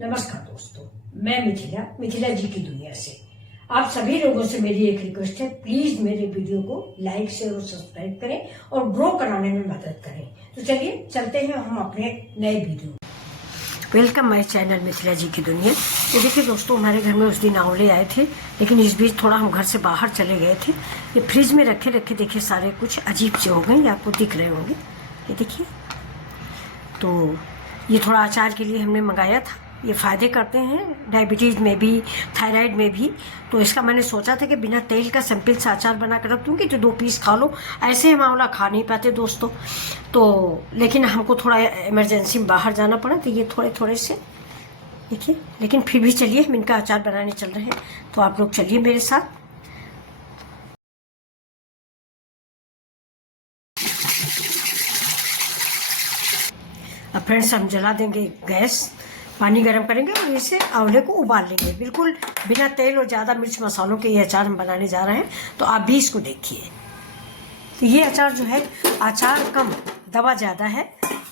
नमस्कार दोस्तों, मैं मिथिला जी की दुनिया से आप सभी लोगों से मेरी एक रिक्वेस्ट है, प्लीज मेरे वीडियो को लाइक शेयर और सब्सक्राइब करें और ग्रो कराने में मदद करें। तो चलिए चलते हैं हम अपने नए video. Welcome my channel Mithila ji की दुनिया। तो देखिए दोस्तों, हमारे घर में उस दिन आंवले आए थे, लेकिन इस बीच थोड़ा हम घर से बाहर चले गए थे। ये फ्रिज में रखे रखे देखिए सारे कुछ अजीब से हो गए, ये आपको दिख रहे होंगे, ये देखिए। तो ये थोड़ा अचार के लिए हमने मंगाया था। ये फ़ायदे करते हैं डायबिटीज़ में भी, थायराइड में भी। तो इसका मैंने सोचा था कि बिना तेल का सिंपल सा अचार बना कर रख दूँगी तो 2 पीस खा लो। ऐसे हम आंवला खा नहीं पाते दोस्तों, तो लेकिन हमको थोड़ा इमरजेंसी में बाहर जाना पड़ा, तो ये थोड़े थोड़े से देखिए। लेकिन फिर भी चलिए, हम इनका अचार बनाने चल रहे हैं, तो आप लोग चलिए मेरे साथ। अब फ्रेंड्स, हम जला देंगे गैस, पानी गर्म करेंगे और इसे आंवले को उबाल लेंगे, बिल्कुल बिना तेल और ज़्यादा मिर्च मसालों के ये अचार हम बनाने जा रहे हैं। तो आप भी इसको देखिए। तो ये अचार जो है, अचार कम दवा ज़्यादा है,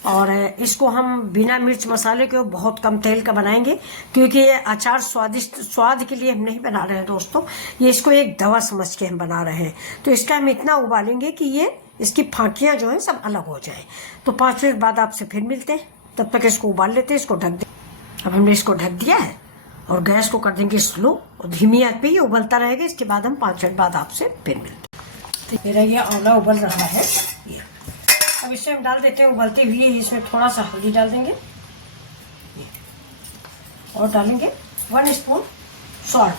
और इसको हम बिना मिर्च मसाले के बहुत कम तेल का बनाएंगे, क्योंकि ये अचार स्वादिष्ट स्वाद के लिए हम नहीं बना रहे हैं दोस्तों, ये इसको एक दवा समझ के हम बना रहे हैं। तो इसका हम इतना उबालेंगे कि ये इसकी फांकियाँ जो हैं सब अलग हो जाए। तो 5 मिनट बाद आपसे फिर मिलते हैं, तब तक इसको उबाल लेते हैं। इसको ढक दे। अब हमने इसको ढक दिया है और गैस को कर देंगे स्लो, और धीमी आंच पे ये उबलता रहेगा। इसके बाद हम 5 मिनट बाद आपसे फिर मिलते हैं। तो मेरा ये आंवला उबल रहा है, ये अब इसे हम डाल देते हैं उबलते हुए। इसमें थोड़ा सा हल्दी डाल देंगे और डालेंगे 1 स्पून सॉल्ट।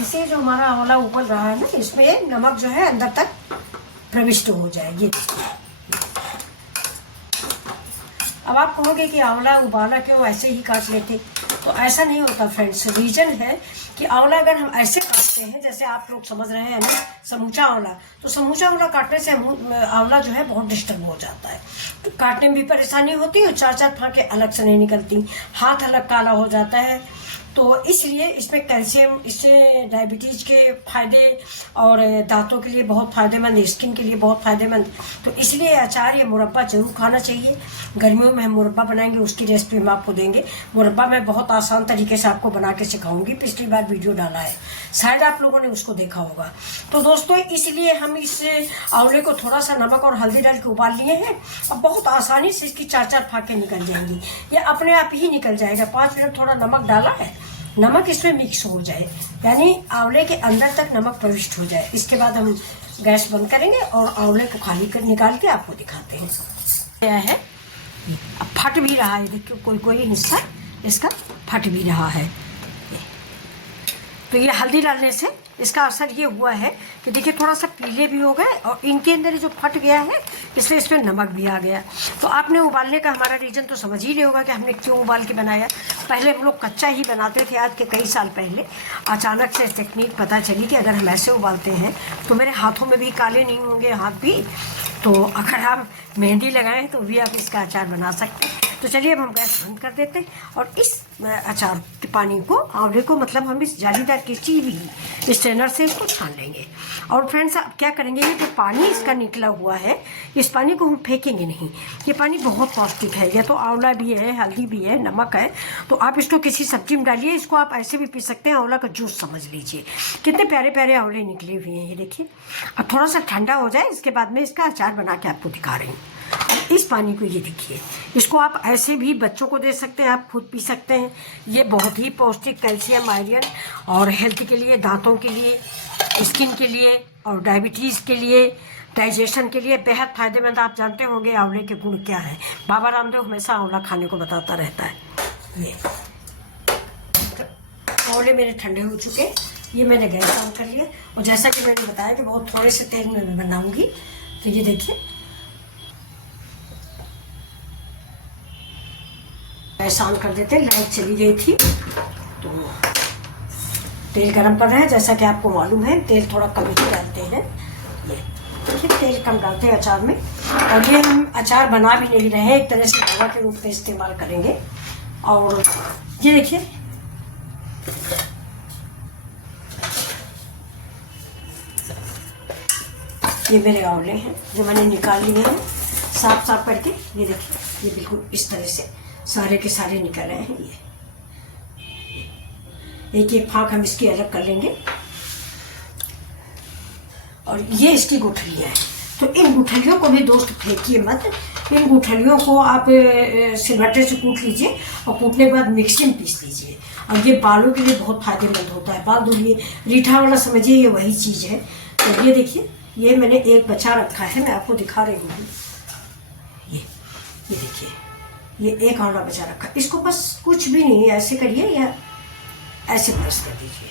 इससे जो हमारा आंवला उबल रहा है ना, इसमें नमक जो है अंदर तक प्रविष्ट हो जाएगी। अब आप कहोगे कि आंवला उबाला क्यों, ऐसे ही काट लेते, तो ऐसा नहीं होता फ्रेंड्स। रीजन है कि आंवला अगर हम ऐसे काटते हैं, जैसे आप लोग समझ रहे हैं ना, समूचा आंवला, तो समूचा आंवला काटने से आंवला जो है बहुत डिस्टर्ब हो जाता है, तो काटने में भी परेशानी होती है और 4-4 फांके अलग से नहीं निकलती, हाथ अलग काला हो जाता है। तो इसलिए इसमें कैल्शियम, इससे डायबिटीज के फायदे और दांतों के लिए बहुत फायदेमंद, स्किन के लिए बहुत फायदेमंद। तो इसलिए अचार या मुरब्बा जरूर खाना चाहिए। गर्मियों में हम मुरब्बा बनाएंगे, उसकी रेसिपी हम आपको देंगे। मुरब्बा मैं बहुत आसान तरीके से आपको बना के सिखाऊंगी, पिछली बार वीडियो डाला है, शायद आप लोगों ने उसको देखा होगा। तो दोस्तों, इसलिए हम इस आंवले को थोड़ा सा नमक और हल्दी डाल के उबाल लिए हैं। अब बहुत आसानी से इसकी 4-4 फांके निकल जाएंगी, ये अपने आप ही निकल जाएगा। 5 मिनट थोड़ा नमक डाला है, नमक इसमें मिक्स हो जाए, यानी आंवले के अंदर तक नमक प्रविष्ट हो जाए। इसके बाद हम गैस बंद करेंगे और आंवले को खाली कर निकाल के आपको दिखाते हैं। क्या है, अब फट भी रहा है, देखिए कोई कोई हिस्सा इसका फट भी रहा है। तो ये हल्दी डालने से इसका असर ये हुआ है कि देखिए थोड़ा सा पीले भी हो गए, और इनके अंदर जो फट गया है इसलिए इसमें नमक भी आ गया। तो आपने उबालने का हमारा रीज़न तो समझ ही नहीं होगा कि हमने क्यों उबाल के बनाया। पहले हम लोग कच्चा ही बनाते थे, आज के कई साल पहले अचानक से टेक्निक पता चली कि अगर हम ऐसे उबालते हैं तो मेरे हाथों में भी काले नहीं होंगे, हाथ भी। तो अगर आप मेहंदी लगाएं तो भी आप इसका अचार बना सकते हैं। तो चलिए अब हम गैस बंद कर देते हैं और इस अचार के पानी को, आंवले को, मतलब हम इस जालीदार किसी भी स्ट्रेनर से इसको छान लेंगे। और फ्रेंड्स, आप क्या करेंगे, ये जो पानी इसका निकला हुआ है, इस पानी को हम फेंकेंगे नहीं। ये पानी बहुत पौष्टिक है, ये तो आंवला भी है, हल्दी भी है, नमक है। तो आप इसको किसी सब्जी में डालिए, इसको आप ऐसे भी पी सकते हैं। आंवला का जूस समझ लीजिए, कितने प्यारे प्यारे आंवले निकले हुए हैं, ये देखिए। अब थोड़ा सा ठंडा हो जाए, इसके बाद में इसका अचार बना के आपको दिखा रही हूँ। इस पानी को ये देखिए, इसको आप ऐसे भी बच्चों को दे सकते हैं, आप खुद पी सकते हैं। ये बहुत ही पौष्टिक, कैल्शियम, आयरन और हेल्थ के लिए, दांतों के लिए, स्किन के लिए और डायबिटीज़ के लिए, डाइजेशन के लिए बेहद फायदेमंद। आप जानते होंगे आंवले के गुण क्या है। बाबा रामदेव हमेशा आंवला खाने को बताता रहता है। ये आंवले मेरे ठंडे हो चुके, ये मैंने गैस ऑन कर लिया, और जैसा कि मैंने बताया कि बहुत थोड़े से तेल में मैं बनाऊँगी। तो ये देखिए, गैस ऑन कर देते हैं। लाइट चली गई थी, तो तेल गरम कर रहे हैं। जैसा कि आपको मालूम है, तेल थोड़ा कम ही डालते हैं। ये देखिए, तेल कम डालते हैं अचार में। और ये हम अचार बना भी नहीं रहे हैं, एक तरह से दवा के रूप में इस्तेमाल करेंगे। और ये देखिए, ये मेरे आंवले हैं जो मैंने निकाल लिए हैं साफ साफ करके। ये देखिए, ये बिल्कुल इस तरह से सारे के सारे निकल रहे हैं। ये एक एक फाँक हम इसकी अलग कर लेंगे। और ये इसकी गुठलियाँ हैं, तो इन गुठलियों को भी दोस्त फेंकिए मत। इन गुठलियों को आप सिलबट्टे से कूट लीजिए और कूटने के बाद मिक्सी में पीस लीजिए। और ये बालों के लिए बहुत फायदेमंद होता है। बाल धुलिए, रीठा वाला समझिए, ये वही चीज़ है। तो ये देखिए, ये मैंने एक बचा रखा है, मैं आपको दिखा रही हूँ। ये देखिए, ये एक आंवला बचा रखा। इसको बस कुछ भी नहीं, ऐसे करिए या ऐसे ब्रश कर दीजिए।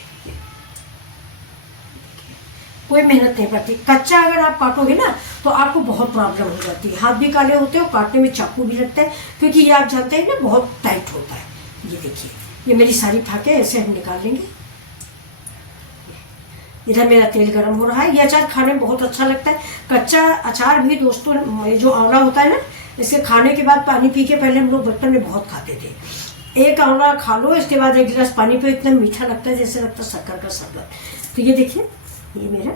कोई मेहनत नहीं पड़ती। कच्चा अगर आप काटोगे ना तो आपको बहुत प्रॉब्लम हो जाती है, हाथ भी काले होते हैं और काटने में चाकू भी लगता है, क्योंकि ये आप जानते हैं ना बहुत टाइट होता है। ये देखिए, ये मेरी सारी फाके ऐसे हम निकाल लेंगे। इधर मेरा तेल गर्म हो रहा है। ये अचार खाने में बहुत अच्छा लगता है। कच्चा अचार भी दोस्तों, जो आंवला होता है ना, इसके खाने के बाद पानी पी के, पहले हम लोग बचपन में बहुत खाते थे। एक आंवला खा लो, इसके बाद एक गिलास पानी पे, इतना मीठा लगता है जैसे लगता है शक्कर का शरबत। तो ये देखिए, ये मेरा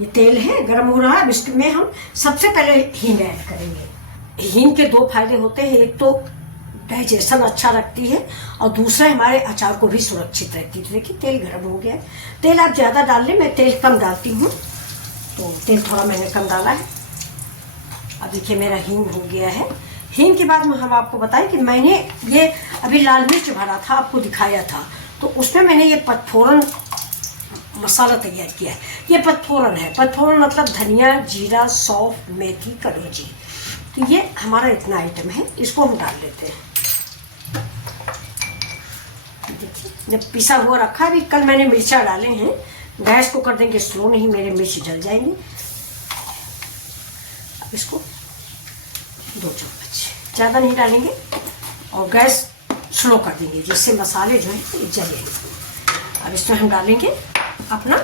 ये तेल है, गर्म हो रहा है। अब इसमें हम सबसे पहले हींग ऐड करेंगे। हींग के दो फायदे होते हैं, एक तो डाइजेशन अच्छा रखती है और दूसरा हमारे अचार को भी सुरक्षित रखती है। तो देखिए, तेल गर्म हो गया है। तेल आप ज़्यादा डाल लें, मैं तेल कम डालती हूँ, तो तेल थोड़ा मैंने कम डाला है। अब देखिए, मेरा हींग हो गया है। हींग के बाद हम आपको बताएं कि मैंने ये अभी लाल मिर्च भरा था, आपको दिखाया था, तो उसमें मैंने ये पचफोरन मसाला तैयार किया है। ये पचफोरन है। पचफोरन मतलब धनिया, जीरा, सौंफ, मेथी, कलौंजी। तो ये हमारा इतना आइटम है, इसको हम डाल लेते हैं। देखिए, जब पिसा हुआ रखा है, अभी कल मैंने मिर्चा डाले हैं। गैस को कर देंगे स्लो, नहीं मेरे मिर्च जल जाएंगे। अब इसको 2 चम्मच, ज़्यादा नहीं डालेंगे, और गैस स्लो कर देंगे, जिससे मसाले जो है ये जलेंगे। अब इसमें हम डालेंगे अपना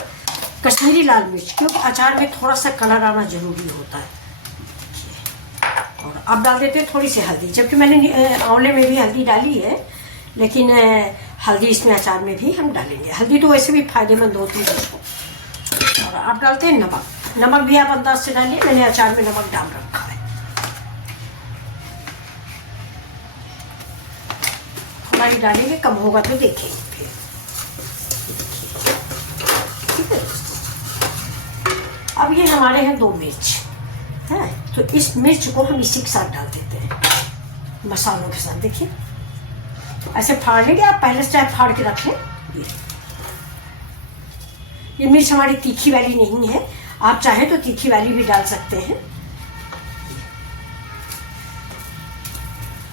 कश्मीरी लाल मिर्च, क्योंकि अचार में थोड़ा सा कलर आना जरूरी होता है। और अब डाल देते हैं थोड़ी सी हल्दी, जबकि मैंने आंवले में भी हल्दी डाली है, लेकिन हल्दी इसमें अचार में भी हम डालेंगे। हल्दी तो वैसे भी फायदेमंद होती है उसको। और अब डालते हैं नमक। नमक भी आप अंदाज से डालिए, मैंने अचार में नमक डाल रखा है। थोड़ा ही डालेंगे, कम होगा तो देखेंगे फिर। अब ये हमारे हैं 2 मिर्च है, तो इस मिर्च को हम इसी के साथ डाल देते हैं, मसालों के साथ। देखिए, ऐसे फाड़ लेंगे, आप पहले से चाहे फाड़ के रख लें। ये मिर्च हमारी तीखी वाली नहीं है, आप चाहें तो तीखी वाली भी डाल सकते हैं।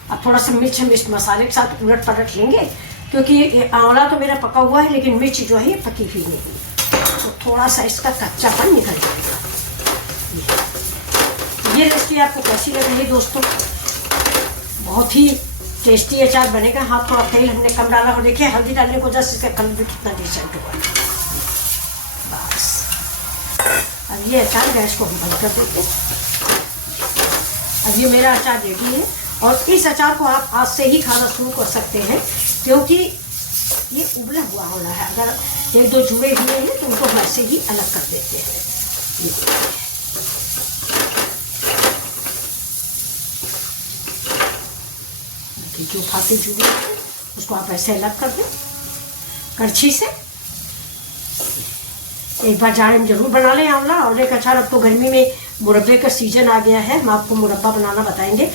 अब थोड़ा सा मिर्च हम इस मसाले के साथ उलट पलट लेंगे, क्योंकि आंवला तो मेरा पका हुआ है, लेकिन मिर्च जो है ये पकी हुई नहीं, तो थोड़ा सा इसका कच्चापन निकल जाएगा। ये रेसिपी आपको कैसी लग रही है दोस्तों? बहुत ही टेस्टी अचार बनेगा। हाँ, थोड़ा तेल हमने कम डाला, और देखिए हल्दी डालने को जस्ट इसका कलर भी कितना डिसेंट हुआ है। बस, अब ये अचार गैस को हम बंद कर देते हैं। अब ये मेरा अचार रेडी है, और इस अचार को आप आज से ही खाना शुरू कर सकते हैं, क्योंकि ये उबला हुआ होना है। अगर 1-2 जुड़े हुए हैं तो उनको वैसे ही अलग कर देते हैं। जो फाते जुड़े हैं उसको आप ऐसे अलग कर दें करछी से। एक बार जाड़े में जरूर बना लें आंवला और एक अचार। अब तो गर्मी में मुरब्बे का सीजन आ गया है, हम आपको मुरब्बा बनाना बताएंगे।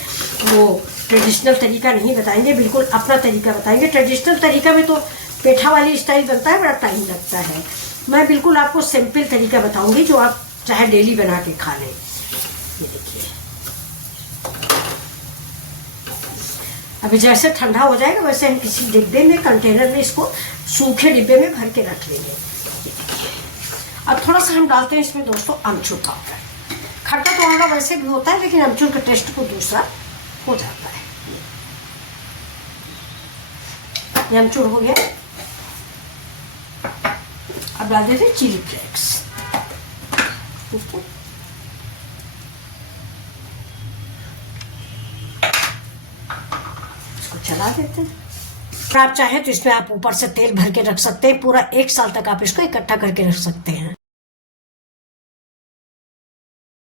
वो ट्रेडिशनल तरीका नहीं बताएंगे, बिल्कुल अपना तरीका बताएंगे। ट्रेडिशनल तरीका में तो पेठा वाली स्टाइल बनता है, बड़ा टाइम लगता है। मैं बिल्कुल आपको सिंपल तरीका बताऊंगी, जो आप चाहे डेली बना के खा लें। ये देखिए, अभी जैसे ठंडा हो जाएगा वैसे हम किसी डिब्बे में, कंटेनर में, इसको सूखे डिब्बे में भर के रख लेंगे। अब थोड़ा सा हम डालते हैं इसमें दोस्तों अमचूर पाउडर। खट्टा तो आंवला वैसे भी होता है, लेकिन अमचूर का टेस्ट को दूसरा हो जाता है। ये अमचूर हो गया। अब डाल देते हैं चिली फ्लेक्स। इसको चला देते हैं। आप चाहें तो इसमें आप ऊपर से तेल भर के रख सकते हैं, पूरा 1 साल तक आप इसको इकट्ठा करके रख सकते हैं।